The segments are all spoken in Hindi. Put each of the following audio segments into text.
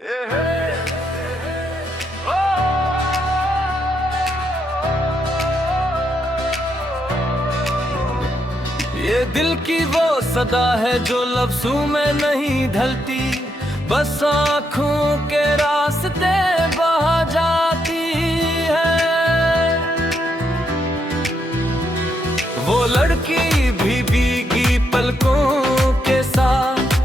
ये दिल की वो सदा है जो लफ्जों में नहीं ढलती, बस आँखों के रास्ते बहा जाती है। वो लड़की भी भीगी पलकों के साथ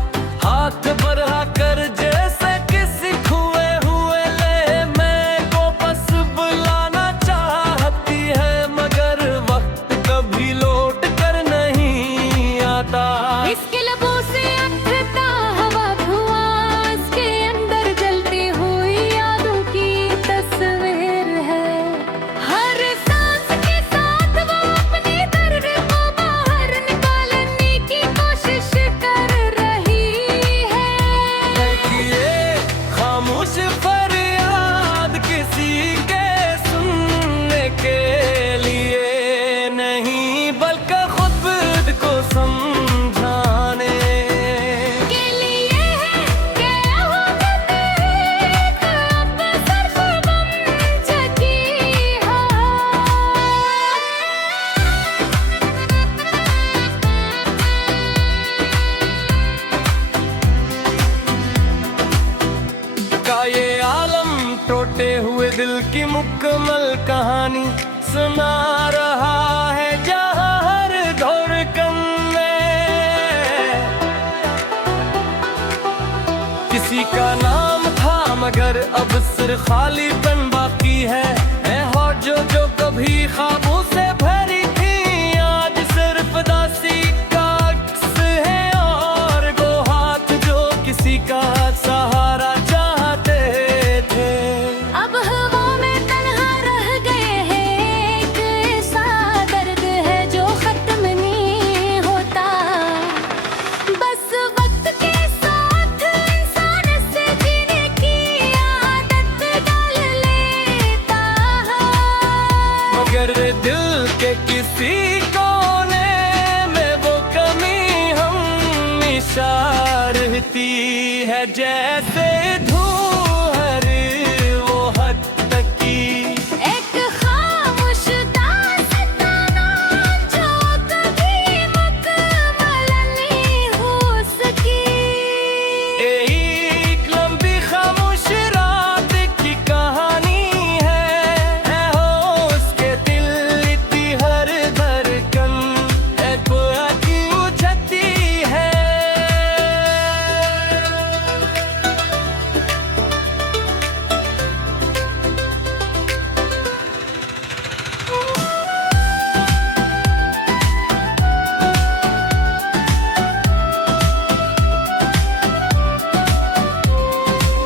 हाथ बढ़ा कर जैसे किसी खोए हुए ले मैं को बस बुलाना चाहती है, मगर वक्त कभी लौट कर नहीं आता। इसके लबों से अटता हवा धुआं, इसके अंदर जलती हुई यादों की तस्वीर है। हर सांस के साथ वो अपने दर्द को बाहर निकालने की कोशिश कर रही है। ये खामोश फरियाद किसी के सुनने के लिए नहीं, बल्कि खुद को समझाने के लिए है कि आवाज़ एक अब सिर्फ बन चुकी है। का ये आलम टूटे हुए दिल की मुकम्मल कहानी सुना रहा है, जहाँ हर धड़कन में किसी का नाम था, मगर अब सिर्फ खालीपन बाकी है। हो जो कभी ख्वाबों से भरी थी, आज सिर्फ दासी का अक्स है, और वो हाथ जो किसी का सहारा चाहते थे। अब हवा में तन्हा रह गए हैं, एक ऐसा दर्द है जो खत्म नहीं होता। बस वक्त के साथ इंसान से जीने की आदत डाल लेता है। मगर दिल के किसी कोने में वो कमी हमेशा रहती है, जैसे धूहर वो हद तक की एक खामोश दास्ताना जो कभी मुकम्मल नहीं हो सकी। एक लंबी खामोश रात की कहानी है हो उसके दिल की हर धड़कन एक की उछलती है।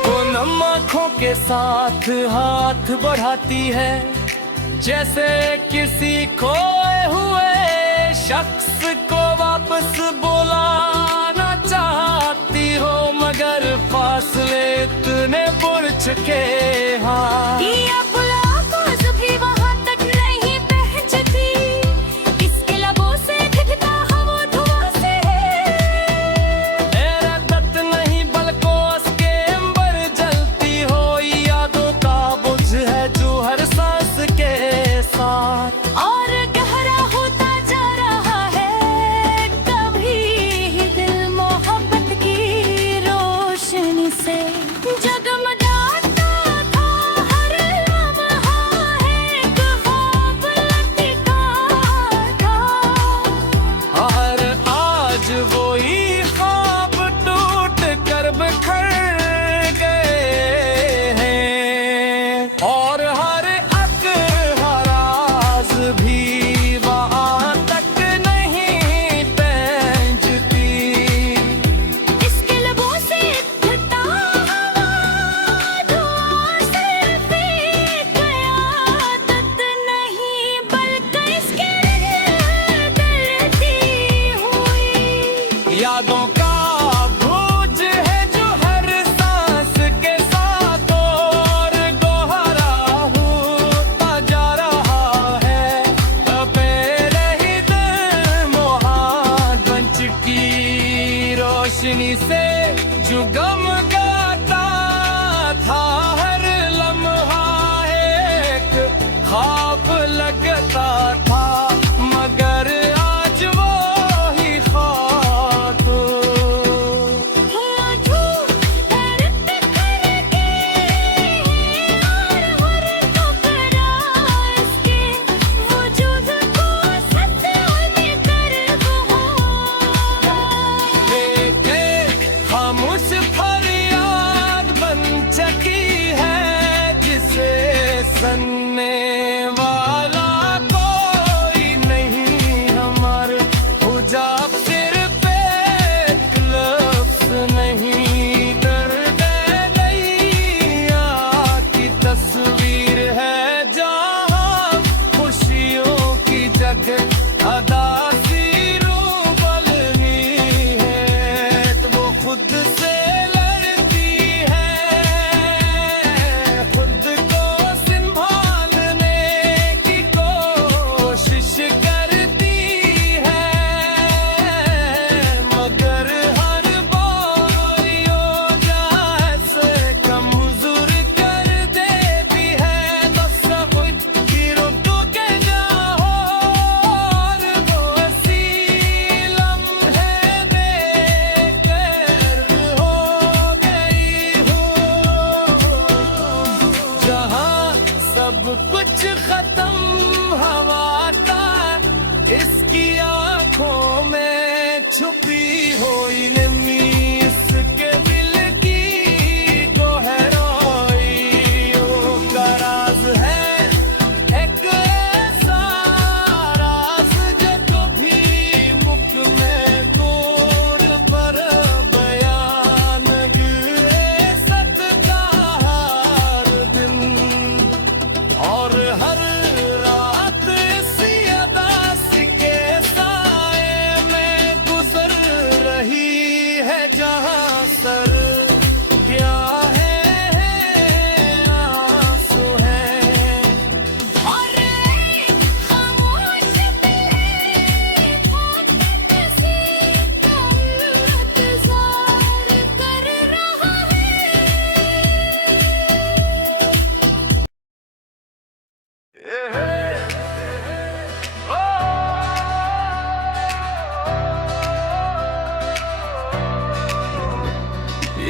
वो नम आँखों के साथ हाथ बढ़ाती है, जैसे किसी खोए हुए शख्स को वापस बुलाना चाहती हो, मगर फासले इतने बुर चुके हाँ। ये बुलाकोस भी वहाँ तक नहीं पहुँचती, इसके लबों से दिखता हवा धुआं से है। दत्त नहीं बल्कि के अंबर जलती हो, यादों का बुझ है जो हर सांस के साथ। और गहरा होता जा रहा है, कभी ही दिल मोहब्बत की रोशनी से जगमगाता था। हर लम्हा एक ख्वाब लटका था। और आज वही ख्वाब टूट कर बिखर गए हैं, और हर राज भी वहाँ तक नहीं पहुँचती। इसके लबों से उठता हवा धुआं सिर्फ एक आदत नहीं, बल्कि इसके दर्दी हुई यादों का बोझ है जो हर सांस के साथ और दोहरा होता जा रहा है। मेरे ही दिल मोहब्बत की रोशनी से जो गम गाता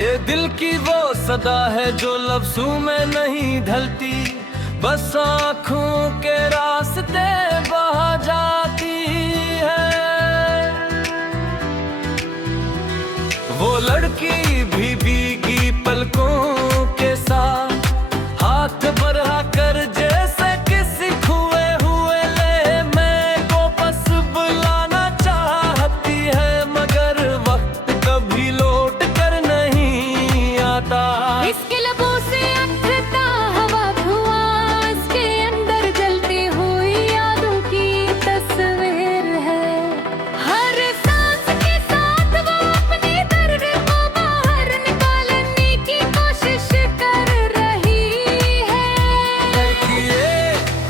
ये दिल की वो सदा है जो लफ्जों में नहीं ढलती, बस आँखों के रास्ते बहा जाती है। वो लड़की भी भीगी पलकों के साथ हाथ बढ़ा कर जैसे किसी खोए हुए ले मैं को बस बुलाना चाहती है, मगर वक्त कभी लौट कर नहीं आता। इसके लबों से अटता हवा धुआं, इसके अंदर जलती हुई यादों की तस्वीर है। हर सांस के साथ वो अपने दर्द को बाहर निकालने की कोशिश कर रही है। देखिए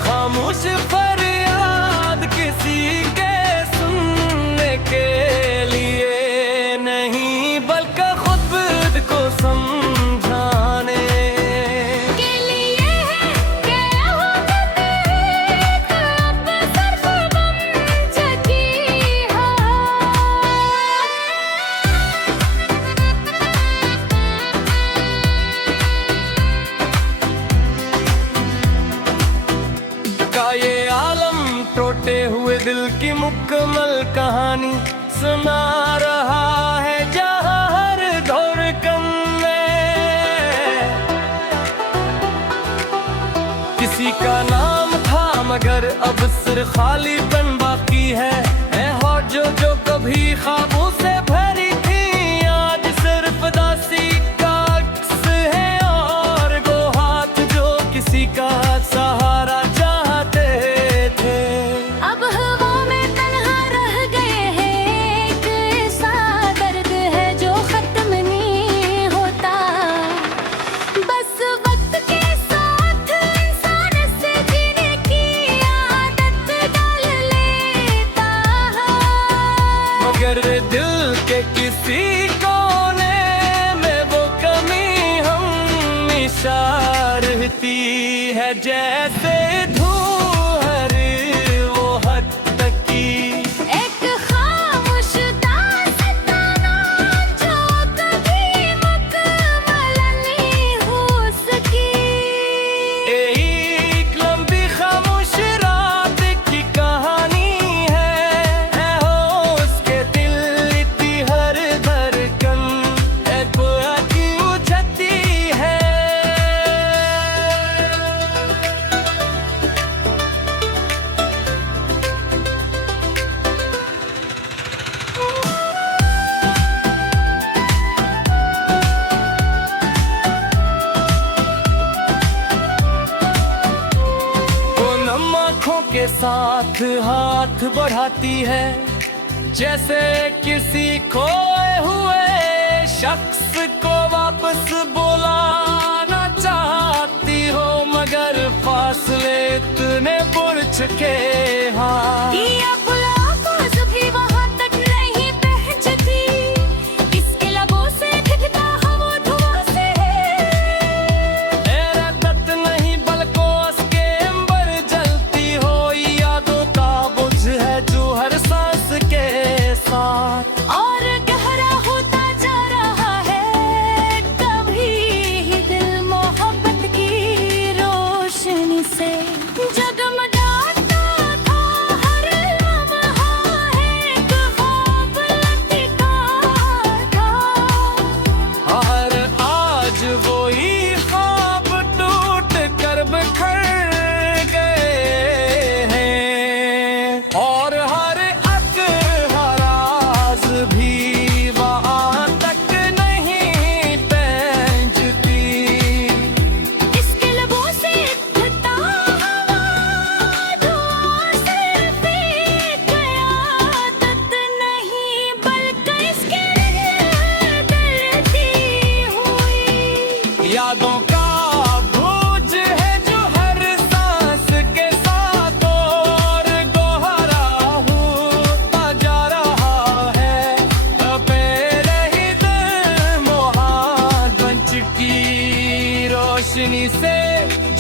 खामोश फरियाद किसी के सुनने के लिए नहीं, बल्कि खुद को समझाने के लिए है कि हम एक अब सिर्फ बन चुकी है। का ये आलम टूटे हुए दिल की मुकम्मल कहानी सुना रहा है, जहाँ हर धड़कन में किसी का नाम था, मगर अब सिर्फ खालीपन बाकी है। और जो कभी ख्वाबों से भरी थी आज सिर्फ दासी का अक्स है, और वो हाथ जो किसी का सहारा चाहते थे अब हवा में तन्हा रह गए हैं। एक ऐसा दर्द है जो खत्म नहीं होता, बस वक्त के साथ इंसान से जीने की आदत डाल लेता है। मगर दिल के किसी कोने में वो कमी हमेशा रहती है, जैसे धूहर वो हद तक की एक खामोश दास्ताना जो कभी मुकम्मल नहीं हो सकी। एक लंबी खामोश रात की कहानी है हो उसके दिल की हर धड़कन एक की उजती है। वो नम आँखों के साथ हाथ बढ़ाती है, जैसे किसी खोए हुए शख्स को वापस बुलाना चाहती हो, मगर फासले इतने बुर चुके हाँ। दिया बुला आवाज़ भी वहाँ तक नहीं पहुँचती, इसके लबों से दिखता हवा धुआं से है। दत्त नहीं बल्कि के अंबर जलती हो, यादों का बुझ है जो हर सांस के साथ और गहरा होता जा रहा है। कभी ही दिल मोहब्बत की रोशनी से जगमगाता था, हर लम्हा एक ख्वाब लटका था। हर आज वही ख्वाब टूट कर बिखर गए हैं, और हर अक हर राज भी वहाँ तक नहीं पहुँचती। इसके लबों से उठता हवा धुआं सिर्फ एक आदत नहीं, बल्कि इसके डरती हुई यादों का बोझ है जो हर सांस के साथ और दोहरा होता जा रहा है। अपेरे ही दिल मोहात बन चुकी रोशनी से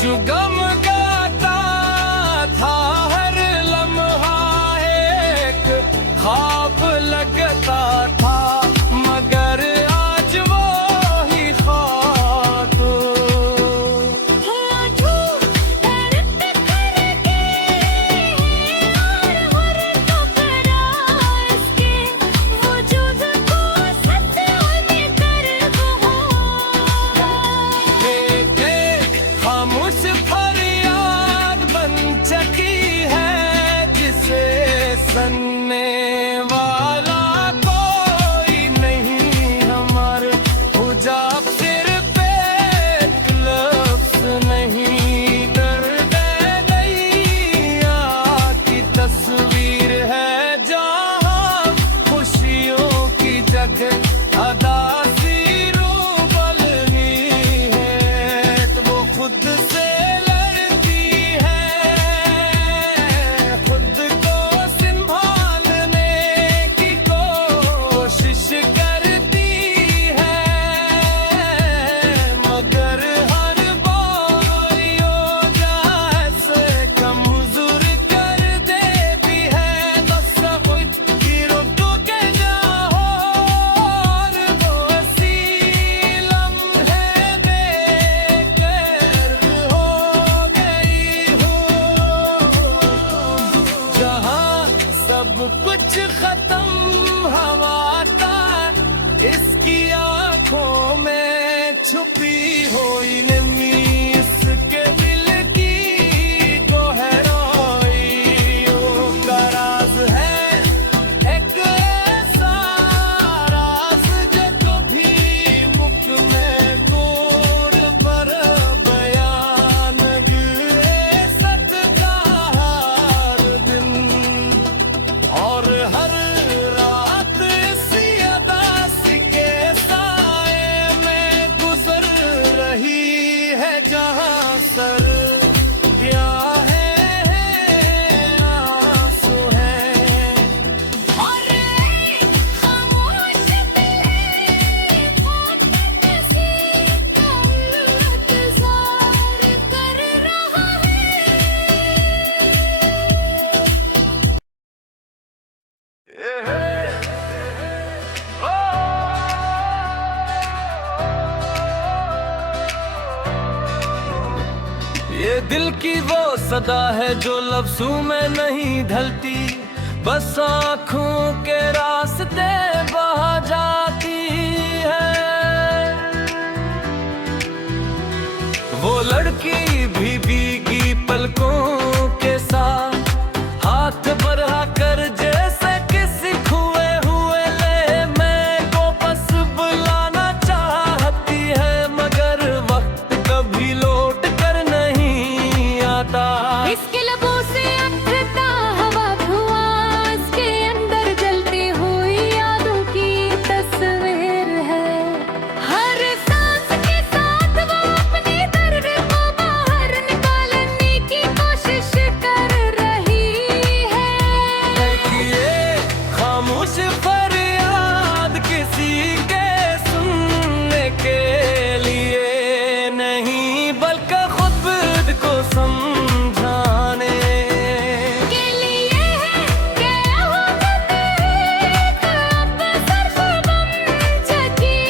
जो गम गाता था, हर लम्हा एक ख्वाब लगता था, मगर आज वो इसकी आंखों में छुपी हुई नमी, इसके दिल की गहराइयों का राज है। एक ऐसा राज जो कभी मुख में गोर पर बयान गिरे सकता हर दिन, और हर रात इसी अदासी के साए में गुजर रही है जहां सर क्या है आंसू है। और एक खामोश दिल किसी का इंतजार कर रहा ये दिल की वो सदा है जो लफ्जों में नहीं ढलती, बस आँखों के रास्ते बहा जाती है। वो लड़की भी भीगी पलकों के साथ हाथ बढ़ा कर जैसे किसी खोए हुए ले मैं को बस बुलाना चाहती है, मगर वक्त कभी लौट कर नहीं आता। इसके लबों से अटता हवा धुआं, इसके अंदर जलती हुई यादों की तस्वीर है। हर सांस के साथ वो अपनी दर्द को बाहर निकालने की कोशिश कर रही है। देखिए खामोश फरियाद किसी के सुनने के लिए नहीं, बल्कि खुद को समझाने के लिए है कि हम एक अब सिर्फ गम जगी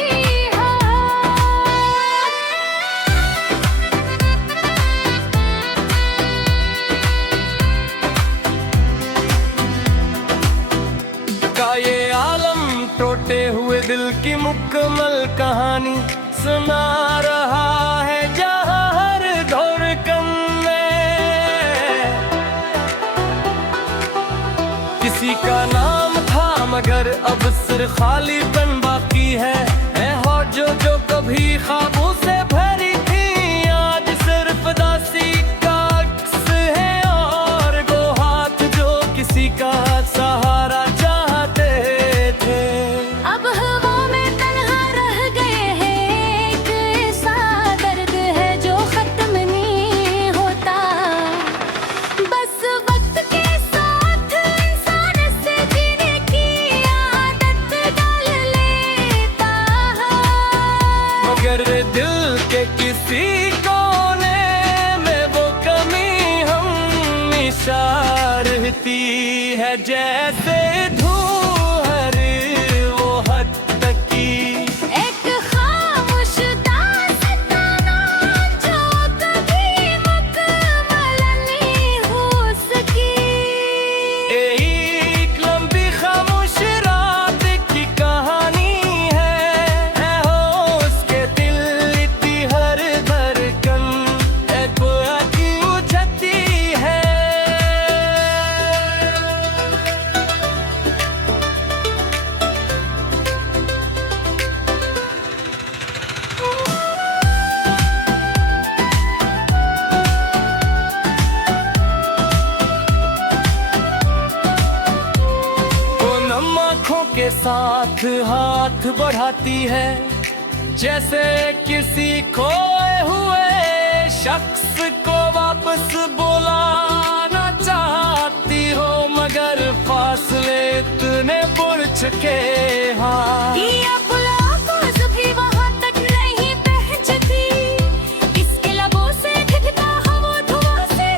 का ये आलम टूटे हुए दिल की मुकम्मल कहानी सुना रहा है, जहाँ हर धड़कन में किसी का नाम था, मगर अब सिर्फ खालीपन बाकी है। और जो कभी ख्वाबों से भरी थी आज सिर्फ दासी का अक्स है, और वो हाथ जो किसी का सहारा चाहते थे अब हवा में तन्हा रह गए हैं। एक ऐसा दर्द है जो खत्म नहीं होता, बस वक्त के साथ इंसान से जीने की आदत डाल लेता है। मगर दिल के किसी कोने में वो कमी हमेशा रहती है, जैसे धूहर वो हद तक की एक खामोश दास्ताना जो कभी मुकम्मल नहीं हो सकी। एक लंबी खामोश रात की कहानी है हो उसके दिल इतनी हर धड़कन एक बुझती है। वो नम आँखों के साथ हाथ बढ़ाती है, जैसे किसी खोए हुए शख्स को वापस बुलाना चाहती हो, मगर फासले इतने बुढ़ चुके हाँ। ये मुलाकात भी वहाँ तक नहीं पहुँचती, इसके लबों से दिखता हवा धुआं से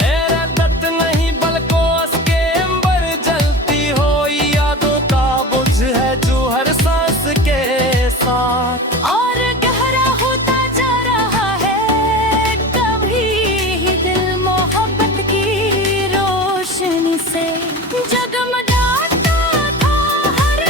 तेरा दर्द नहीं बल्कि उसके अंबर जलती हो, यादों का बुझ है जो हर सांस के साथ और गहरा होता जा रहा है। कभी ही दिल मोहब्बत की रोशनी से जगमगाता था हर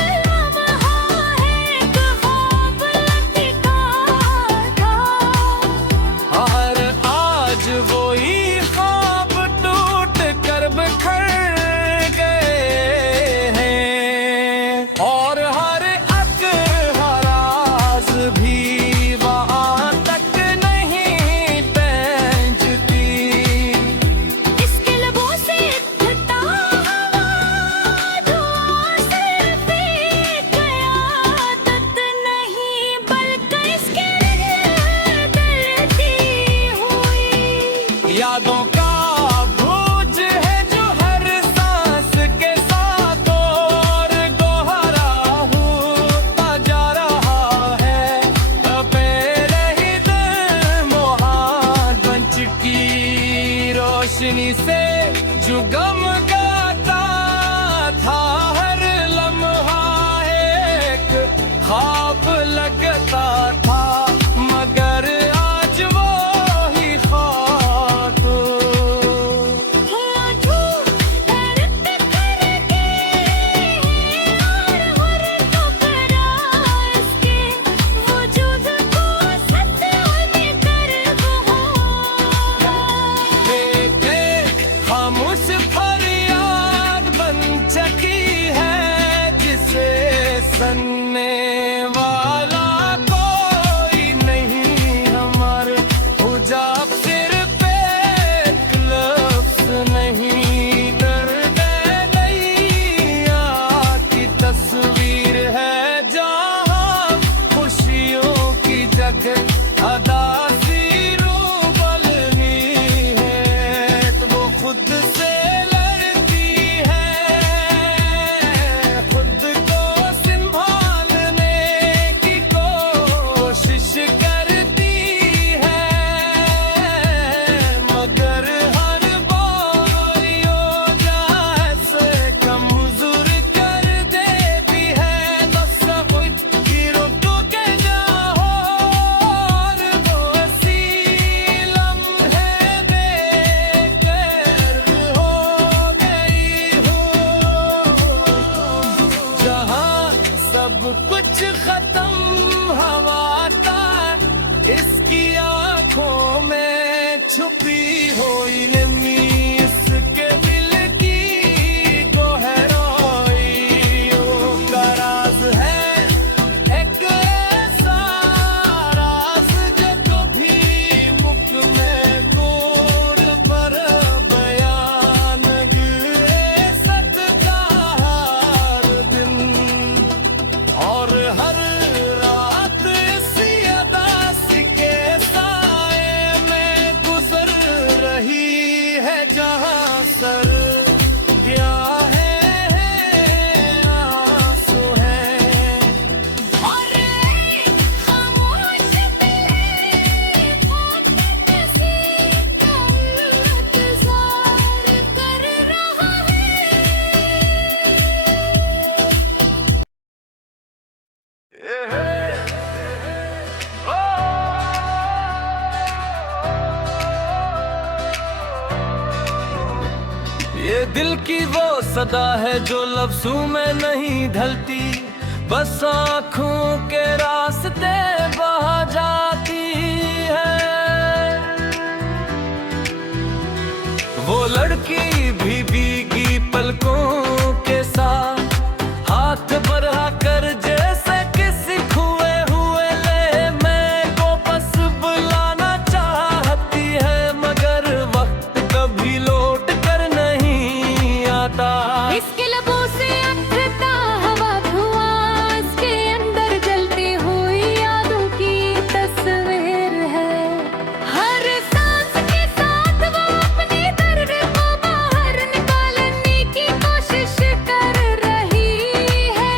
बनने वाला कोई नहीं हमारे हुजाब सिर पे लफ्ज़ नहीं दर्द नैया की तस्वीर है जहाँ खुशियों की जगह अदासी रूबलनी है तो वो खुद से लड़ती है खुद को संभालने की कोशिश करती है मगर हर बार यो जैसे कमजोर कर देती है बस खुद की रुक के जाओ और वो ऐसी लम्हे देकर हो गई हो जहाँ सब कुछ खत्म हवा का इसकी आंखों में छुपी हुई नमी इसके दिल की गहराइयों का राज है एक ऐसा राज जो कभी मुख में गोर पर बयान गिरे सदका हर दिन और हर रात इसी अदासी के साए में गुजर रही है जहाँ सर क्या है आंसू है और खामोश तेरे वक्त से इंतजार कर रहा ये दिल की वो सदा है जो लफ्जों में नहीं ढलती बस आँखों के रास्ते बहा जाती है वो लड़की भी भीगी पलकों के साथ हाथ बढ़ा कर जैसे किसी खोए हुए ले मैं को बस बुलाना चाहती है मगर वक्त कभी लौट कर नहीं आता इसके लबों से अटता हवा धुआं इसके अंदर जलती हुई यादों की तस्वीर है हर सांस के साथ वो अपने दर्द को बाहर निकालने की कोशिश कर रही है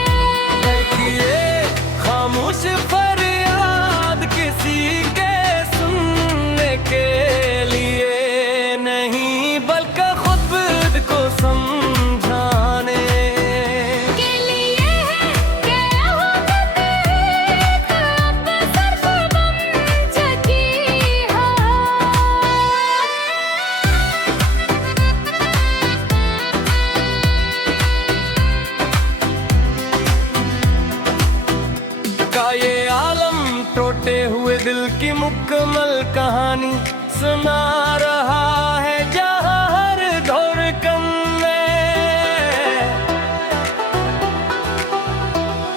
ये खामोश फरियाद किसी के सुनने के लिए नहीं बल्कि खुद को समझाने के लिए है कि हुकूमत एक अब सिर्फ बन चुकी है का ये आलम टूटे हुए दिल की मुकम्मल कहानी सुना रहा है जहाँ हर धड़कन में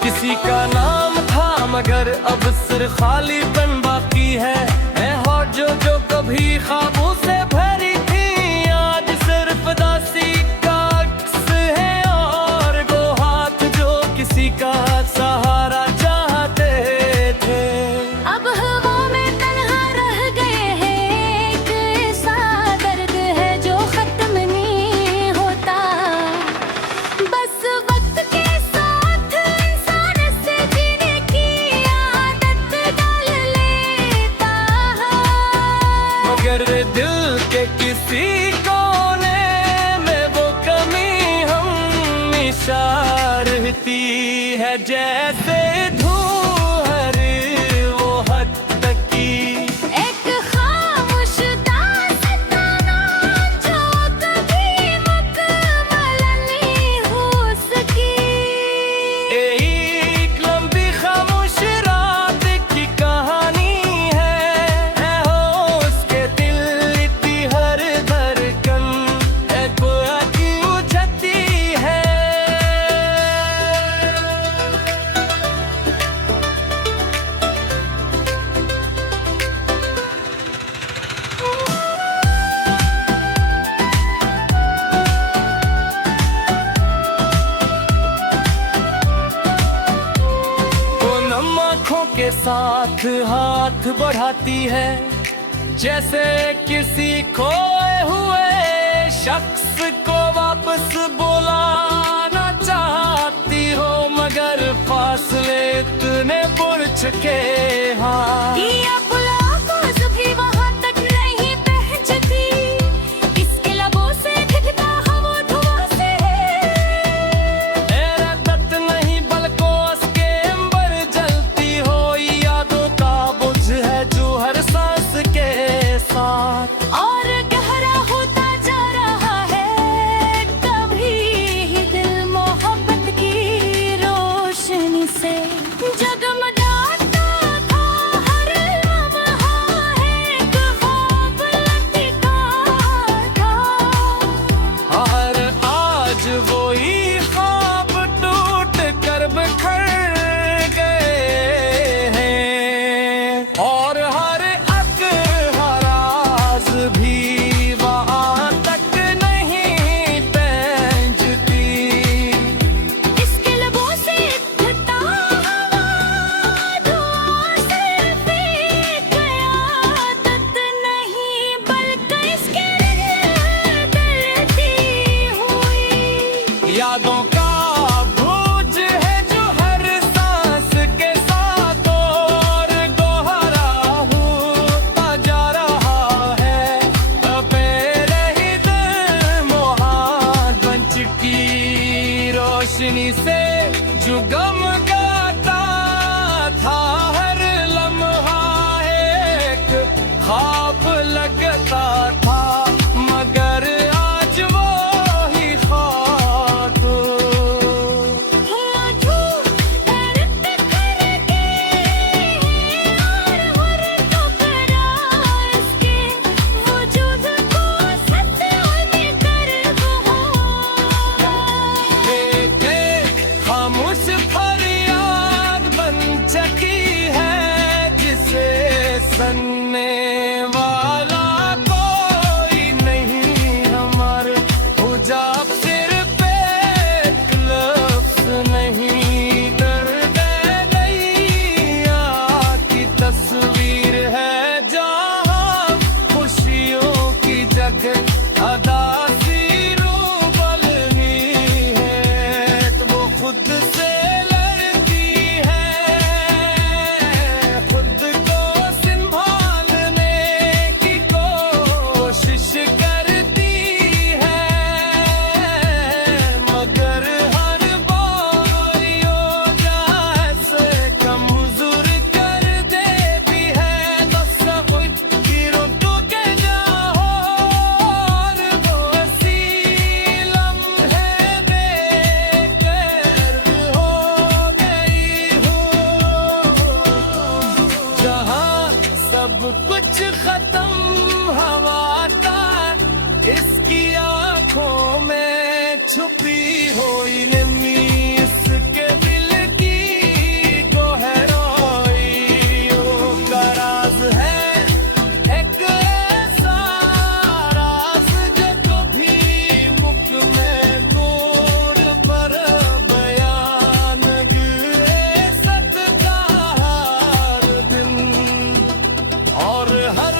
किसी का नाम था मगर अब सिर्फ खालीपन बाकी है हौट जो कभी ख्वाबों से भरी थी आज सिर्फ दासी का अक्स है और वो हाथ जो किसी का सहारा चाहते थे अब हवा में तन्हा रह गए हैं एक ऐसा दर्द है जो खत्म नहीं होता बस वक्त के साथ इंसान से जीने की आदत डाल लेता है मगर दिल के किसी कोने में वो कमी हमेशा रहती है जैसे धूहर वो हद तक की एक खामोश दास्ताना जो कभी मुकम्मल नहीं हो सकी एक लंबी खामोश रात की कहानी है हो उसके दिल इतनी हर धड़कन एक बुझती है आंखों के साथ हाथ बढ़ाती है, जैसे किसी खोए हुए शख्स को वापस बुलाना चाहती हो, मगर फासले इतने पुरछ के हाँ यादों का बोझ है जो हर सांस के साथ और दोहरा होता जा रहा है। मेरे ही दिल मोहात बन चुकी रोशनी से जो गम गाता था, हर लम्हा एक ख्वाब लगता था, मगर आज वो सुनने वाला कोई नहीं हमारे, हुजाब सिर पे एक लफ्ज़ नहीं, दर्द नैया की तस्वीर है जहाँ खुशियों की जगह अदासी रूबलनी है, तो वो खुद से सब कुछ खत्म हवा का, इसकी आंखों में छुपी हुई नमी, इसके दिल की गहराई का राज है, एक ऐसा राज जो कभी मुख में गोर पर बयान गिरे सकता हर दिन, और हर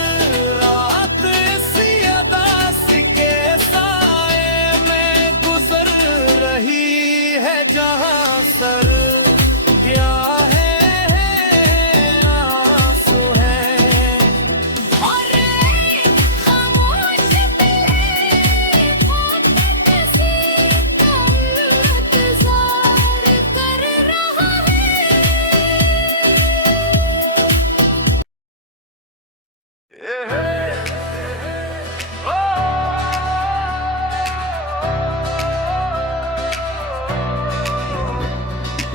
रात इसी अदासी के साए में गुजर रही है, जहाँ सर क्या है आंसू है, और खामोश दिल किसी का इंतजार कर रहा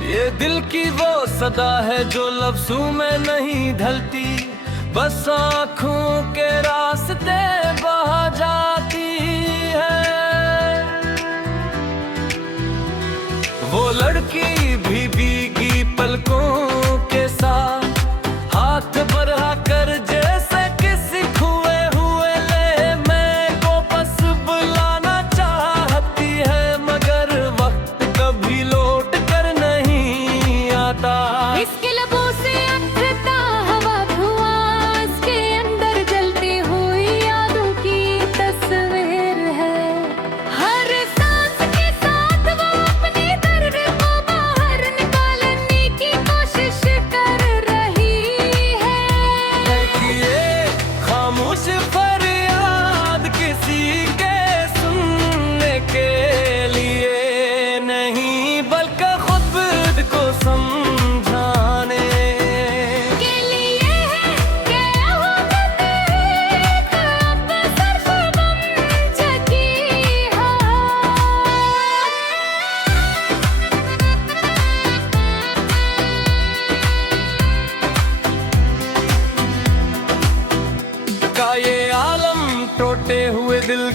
ये दिल की वो सदा है जो लफ्ज़ों में नहीं ढलती, बस आँखों के रास्ते बहा जाती है। वो लड़की भी भीगी पलकों के साथ हाथ बढ़ा कर जैसे किसी खोए हुए ले मैं को बस बुलाना चाहती है, मगर वक्त कभी लौट कर नहीं आता। इसके लबों से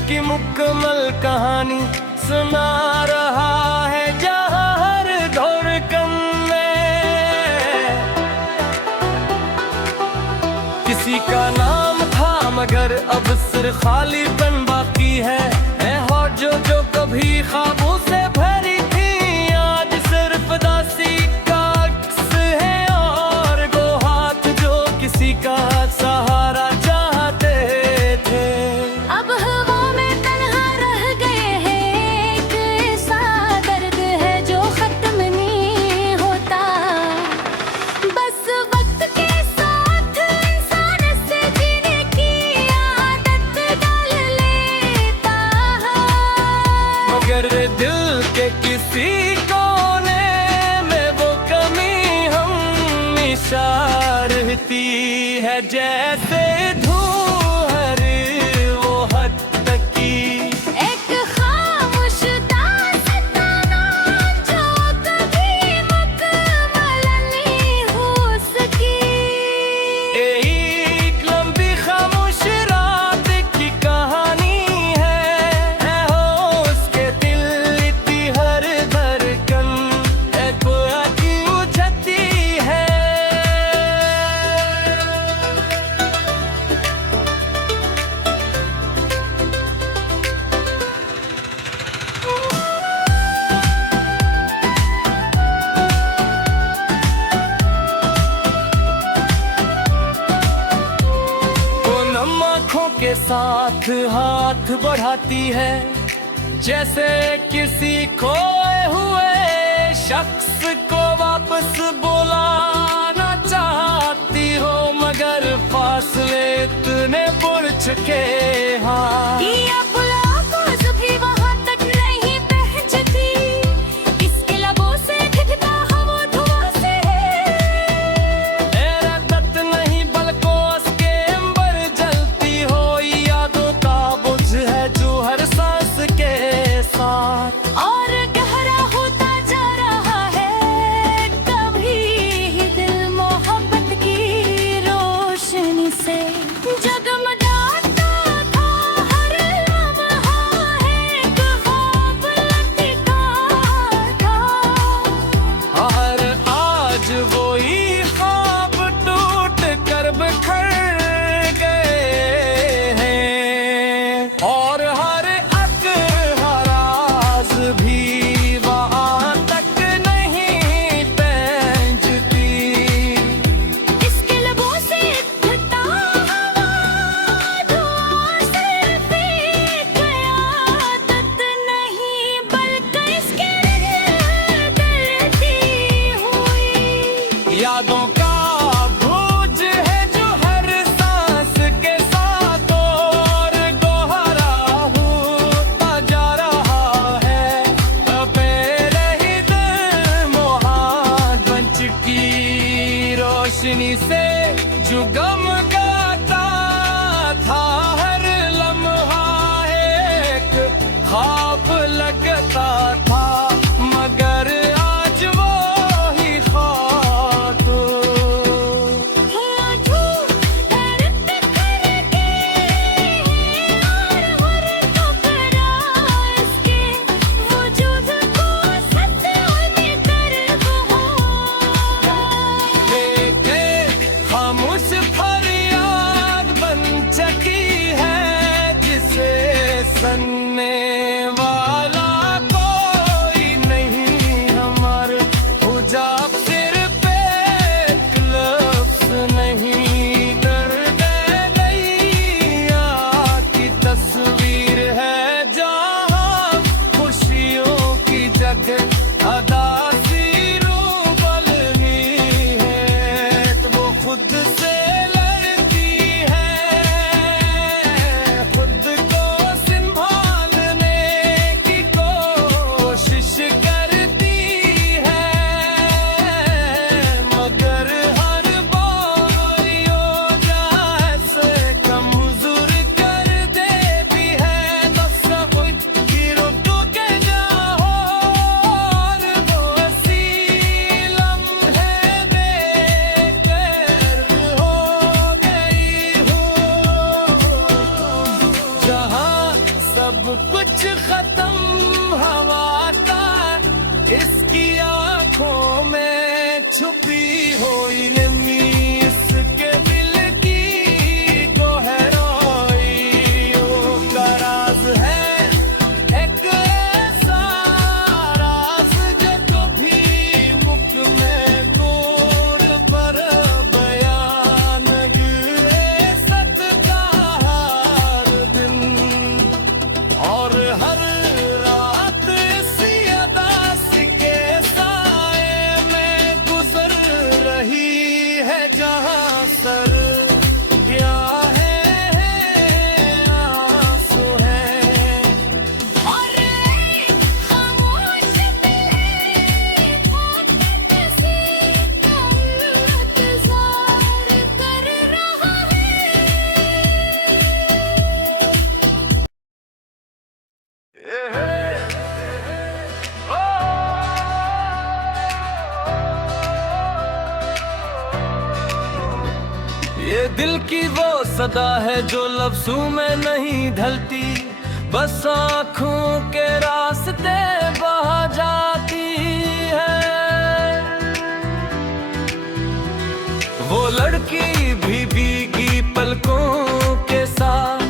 की मुकम्मल कहानी सुना रहा है जहाँ हर धड़कन में। किसी का नाम था मगर अब सिर्फ खालीपन बाकी है होठ जो कभी ख्वाबों से भरी थी आज सिर्फ दासी का अक्स है और वो हाथ जो किसी का सहारा चाहते थे अब हवा में तन्हा रह गए हैं। एक ऐसा दर्द है जो खत्म नहीं होता। बस वक्त के साथ इंसान से जीने की आदत डाल लेता है। मगर दिल के किसी कोने में वो कमी हमेशा रहती है जैसे धूहर वो हद तक की एक खामोश दास्ताना जो कभी मुकम्मल नहीं हो सकी। एक लंबी खामोश रात की कहानी है हो उसके दिल की हर धड़कन एक की उजती है। वो नम आँखों के साथ हाथ बढ़ाती है जैसे किसी खोए हुए शख्स को वापस बुलाना चाहती हो मगर फासले इतने बुर चुके हाँ। या बुलाकोस भी वहाँ तक नहीं पहुँचती। इसके लबों से दिखता हवा धुआं से तेरा दत्त नहीं बल्कि के अंबर जलती हो यादों का बुझ है जो हर सांस के साथ और गहरा होता जा रहा है। कभी ही दिल मोहब्बत की रोशनी से जगमगाता था हर लम्हा एक ख्वाब लटका था। हर आज वही ख्वाब टूट कर बिखर गए हैं और हर राज भी वहाँ तक नहीं पहुँचती। इसके लबों से दिखता हवा धुआं सिर्फ एक आदत नहीं बल्कि इसके दर्दी हुई यादों का बोझ है जो हर सांस के साथ और दोहरा होता जा रहा है। मेरे ही दिल मोहात बन चुकी रोशनी से जो गम गाता था हर लम्हा एक ख्वाब लगता था मगर आज वो ही ख्वाब आँखों दर्द करके और हर टुकड़ा इसके वजूद को सत्य कर हो। खामोश फरियाद होई नमी इसके दिल की गहराइयों का राज है एक ऐसा राज जो कभी मुख में गोर पर बयान गिरे सकता हर दिन और हर रात इसी अदासी के साए में गुजर रही है जहां सर क्या है आंसू है और खामोश दिल किसी का इंतजार कर रहा है। ये दिल की वो सदा है जो लफ्जों में नहीं ढलती, बस आँखों के रास्ते बहा जाती है। वो लड़की भी भीगी पलकों के साथ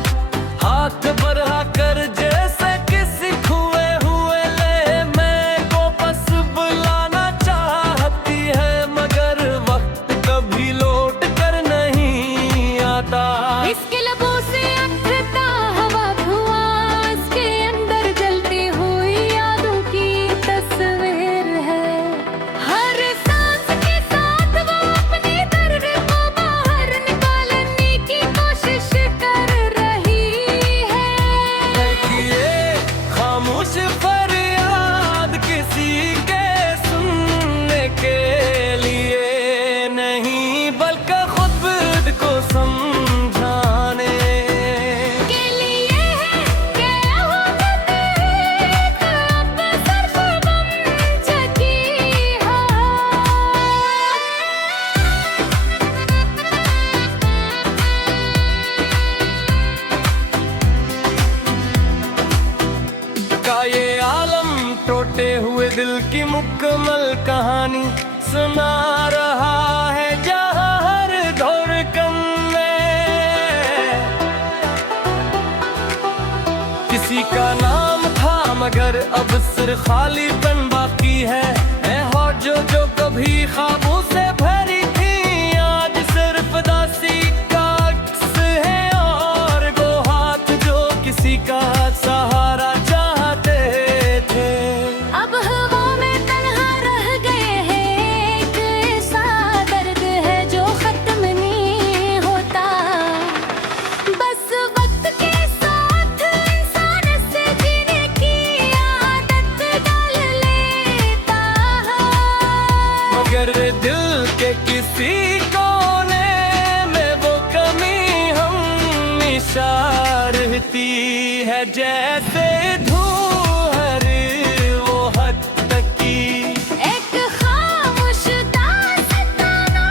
हाथ बढ़ा कर जैसे किसी खोए हुए ले मैं को बस बुलाना चाहती है, मगर वक्त कभी लौट कर नहीं आता। इसके लबों से अटता हवा धुआं, इसके अंदर जलती हुई यादों की तस्वीर है। हर सांस के साथ वो अपने दर्द को बाहर निकालने की कोशिश कर रही है। देखिए खामोश फरियाद किसी के सुनने के लिए नहीं, बल्कि खुद को समझाने के लिए है कि हम एक अब सिर्फ गम चकी का ये आलम टूटे हुए दिल की मुकम्मल कहानी सुना रहा है, जहाँ हर धड़कन में किसी का नाम था, मगर अब सिर्फ खालीपन बाकी है होठ जो कभी ख्वाबों से भरी थी, आज सिर्फ दासी का अक्स है और वो हाथ जो किसी का सहारा चाहते थे। अब हवा में तन्हा रह गए हैं, एक ऐसा दर्द है जो खत्म नहीं होता। बस वक्त के साथ इंसान से जीने की आदत डाल लेता है। मगर दिल के किसी कोने में वो कमी हमेशा रहती है, जैसे धूहर वो हद तक की एक खामोश दास्ताना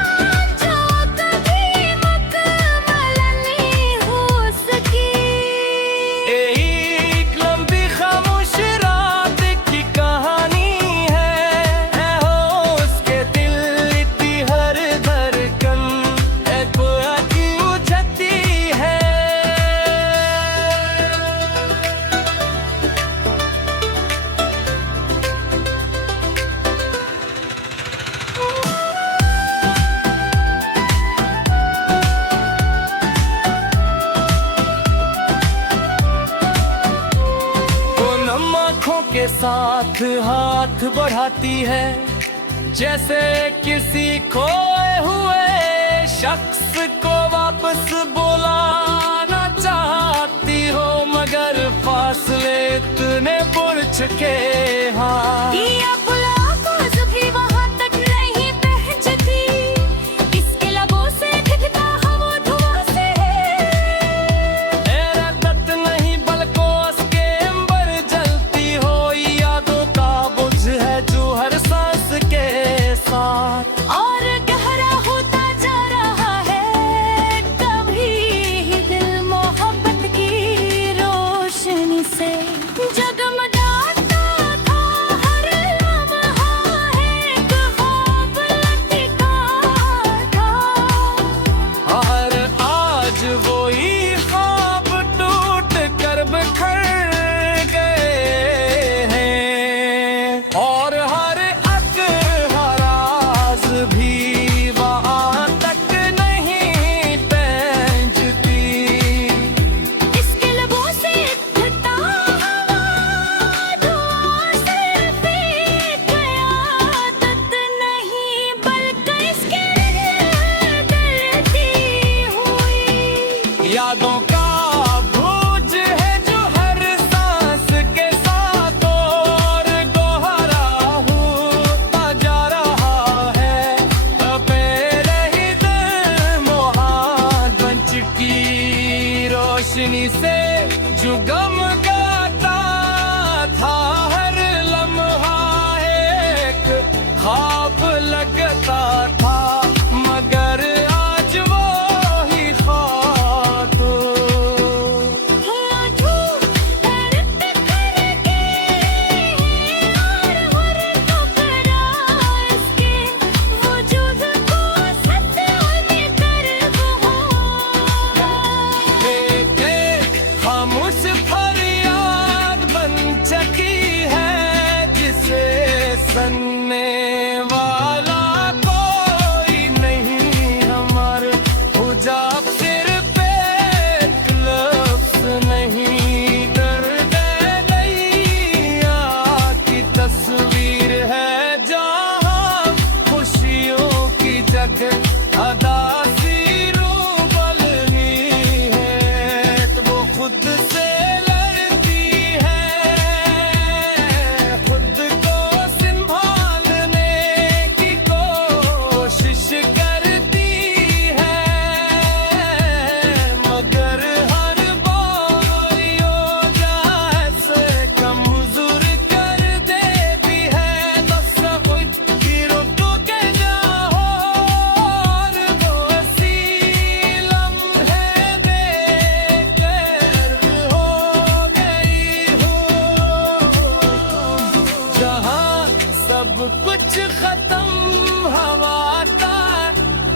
जो कभी मुकम्मल नहीं हो सकी। एक लंबी खामोश रात की कहानी है हो उसके दिल की हर धड़कन एक की उजती है। वो नम आँखों के साथ हाथ बढ़ाती है, जैसे किसी खोए हुए शख्स को वापस बुलाना चाहती हो, मगर फासले इतने बुझ के हाँ ये बुलावाज़ भी वहाँ तक नहीं पहुँचती, इसके लबों से दिखता हवा धुआं से है। रद्दत नहीं बल्कि उसके अंबर जलती हो, यादों का बुझ है जो हर सांस के साथ और गहरा होता जा रहा है, कभी ही दिल मोहब्बत की रोशनी से जगमगाता था हर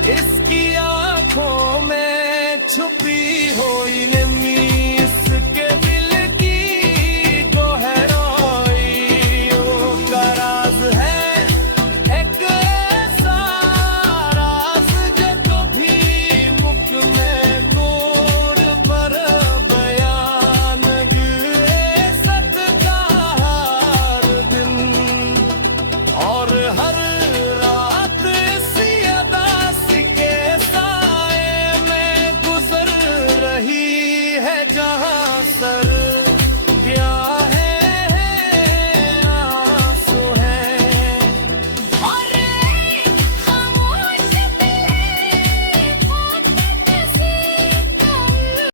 इसकी आंखों में छुपी हुई